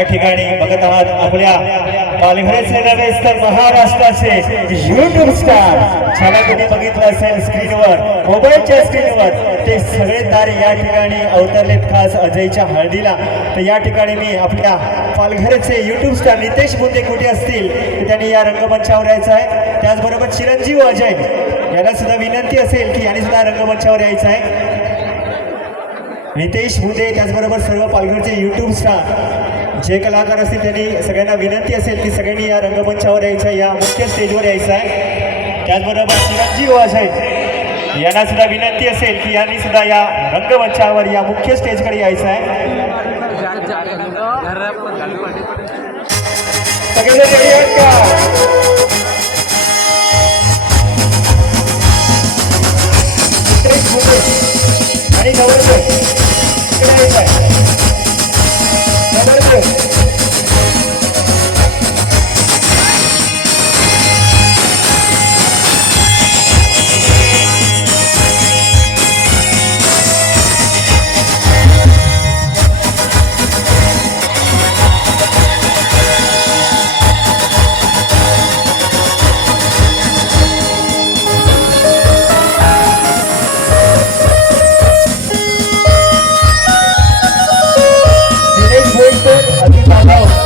या ठिकाणी बघत आपल्या पालघरचे नव्हे तर महाराष्ट्राचे युट्यूब स्टार. ज्याला कोणी बघितलं असेल स्क्रीनवर मोबाईलच्या स्क्रीनवर ते सगळे तारे या ठिकाणी अवतरलेत खास अजयच्या हळदीला. तर या ठिकाणी मी आपल्या पालघरचे युट्यूब स्टार नितेश मुंदे कुठे असतील त्यांनी या रंगमंचावर यायचं आहे. त्याचबरोबर चिरंजीव अजय याला सुद्धा विनंती असेल की यांनी सुद्धा रंगमंचावर यायचं आहे. नितेश मुदे त्याचबरोबर सर्व पालघरचे युट्यूब स्टार. जे कलाकार असतील त्यांनी सगळ्यांना विनंती असेल की सगळ्यांनी या रंगमंचावर यायचं आहे या मुख्य स्टेजवर यायचं आहे. त्याचबरोबर चिरंजीव अजय यांना सुद्धा विनंती असेल की यांनी सुद्धा या रंगमंचावर या मुख्य स्टेजकडे यायचं आहे. सगळेजण का आणि